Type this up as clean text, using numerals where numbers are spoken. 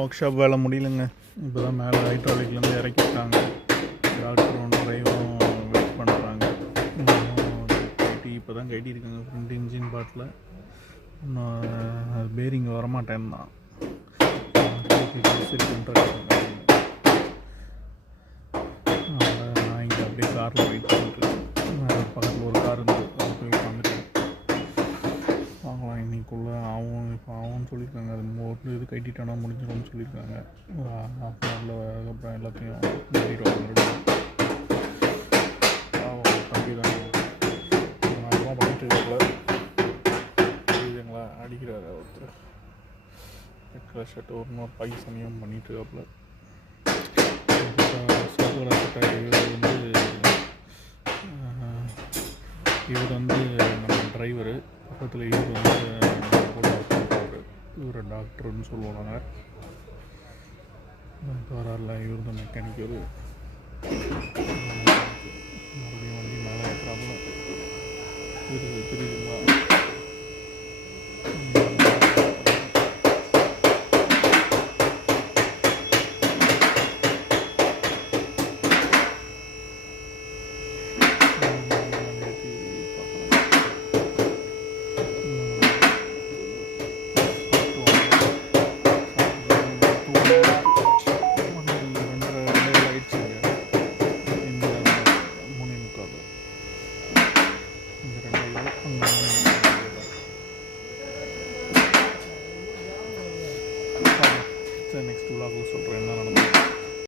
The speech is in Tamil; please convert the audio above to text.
ஒர்க் ஷாப் வேலை முடியலங்க. இப்போ தான் மேலே ஹைட்ராலிக்லேருந்து இறக்கிட்டாங்க. டாக்டரும் டிரைவரும் வெயிட் பண்ணுறாங்க. இப்போ தான் கட்டியிருக்காங்க ஃப்ரண்ட் இன்ஜின் பார்ட்டில். இன்னும் அது பேரிங் வரமாட்டேன் தான் சரி பண்ணுறாங்க. நான் இங்கே அப்படியே காரில் வெயிட் பண்ணிட்டு பக்கத்தில் ஒரு கார் இருந்து அது போய் உட்காந்துட்டேன். வாங்கலாம் இன்னைக்குள்ளே ஆகும். இப்போ ஆகும்னு சொல்லியிருக்காங்க. அது ஒரு இது கட்டிட்டோன்னா முடிஞ்சிடும்னு சொல்லியிருக்காங்க. ஒரு ஹாஃப் அன் ஹவரில் அதுக்கப்புறம் எல்லாத்தையும் கட்டிடுவாங்க. மறுபடியும் தம்பி தான் நார்மலாக பண்ணிட்டு இருக்காங்கள புரியுதுங்களா. அடிக்கிறாரு ஒருத்தர் ரெட் கலர் ஷர்ட் ஒரு இன்னொரு பாகிஸ்தானியும் பண்ணிட்டு இருக்காப்புல. சிவப்பு கலர் ஷர்ட்டை இவர் வந்து நம்ம டிரைவரு, பக்கத்தில் இவர் வந்து கூட ஒர்க் பண்ணுறவர். இவர் டாக்டர்னு சொல்லுவாங்க. வராரில் இவர் தான் மெக்கானிக். ஒரு மறுபடியும் வண்டி மேலே ஏற்றாப்புல தெரியுதுங்களா.